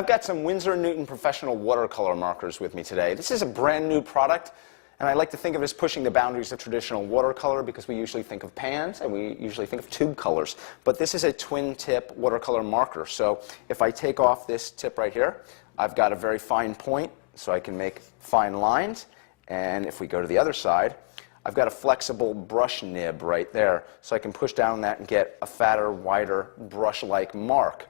I've got some Winsor Newton professional watercolor markers with me today. This is a brand new product, and I like to think of it as pushing the boundaries of traditional watercolor because we usually think of pans and we usually think of tube colors. But this is a twin tip watercolor marker. So if I take off this tip right here, I've got a very fine point so I can make fine lines. And if we go to the other side, I've got a flexible brush nib right there, so I can push down on that and get a fatter, wider, brush-like mark.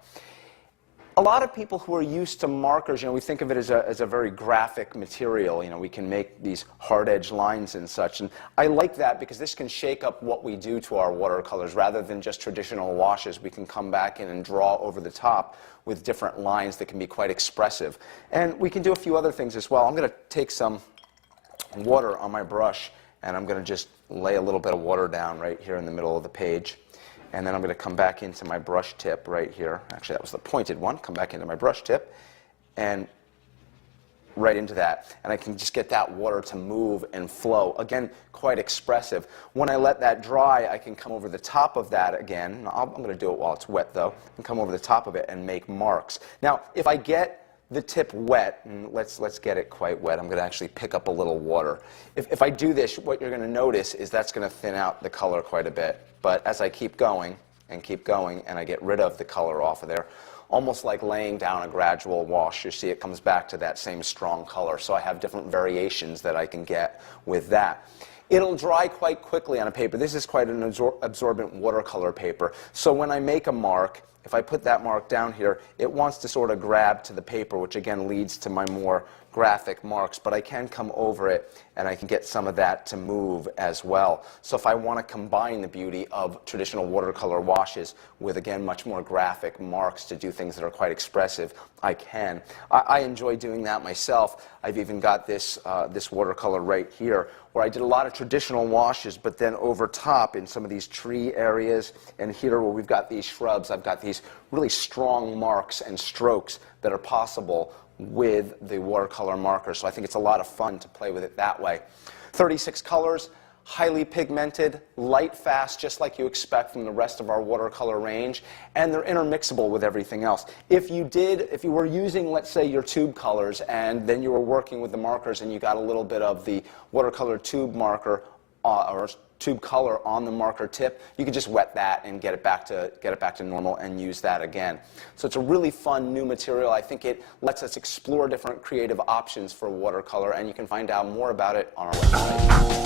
A lot of people who are used to markers, we think of it as a very graphic material. We can make these hard-edged lines and such. And I like that because this can shake up what we do to our watercolors. Rather than just traditional washes, we can come back in and draw over the top with different lines that can be quite expressive. And we can do a few other things as well. I'm going to take some water on my brush, and I'm going to just lay a little bit of water down right here in the middle of the page. And then I'm going to come back into my brush tip right here. Actually, that was the pointed one. Come back into my brush tip and right into that. And I can just get that water to move and flow. Again, quite expressive. When I let that dry, I can come over the top of that again. I'm going to do it while it's wet, though. And come over the top of it and make marks. Now, if I get the tip wet, and let's get it quite wet. I'm going to actually pick up a little water. If I do this, what you're going to notice is that's going to thin out the color quite a bit. But as I keep going, and I get rid of the color off of there, almost like laying down a gradual wash, you see it comes back to that same strong color. So I have different variations that I can get with that. It'll dry quite quickly on a paper. This is quite an absorbent watercolor paper. So when I make a mark, if I put that mark down here, it wants to sort of grab to the paper, which again leads to my more graphic marks. But I can come over it, and I can get some of that to move as well. So if I want to combine the beauty of traditional watercolor washes with, again, much more graphic marks to do things that are quite expressive, I can. I enjoy doing that myself. I've even got this watercolor right here, where I did a lot of traditional washes, but then over top in some of these tree areas, and here where we've got these shrubs, I've got these really strong marks and strokes that are possible with the watercolor marker. So I think it's a lot of fun to play with it that way. 36 colors, highly pigmented, light fast, just like you expect from the rest of our watercolor range, and they're intermixable with everything else. If you were using, let's say, your tube colors, and then you were working with the markers and you got a little bit of the watercolor tube marker or tube color on the marker tip, you could just wet that and get it back to normal and use that again. So it's a really fun new material. I think it lets us explore different creative options for watercolor, and you can find out more about it on our website.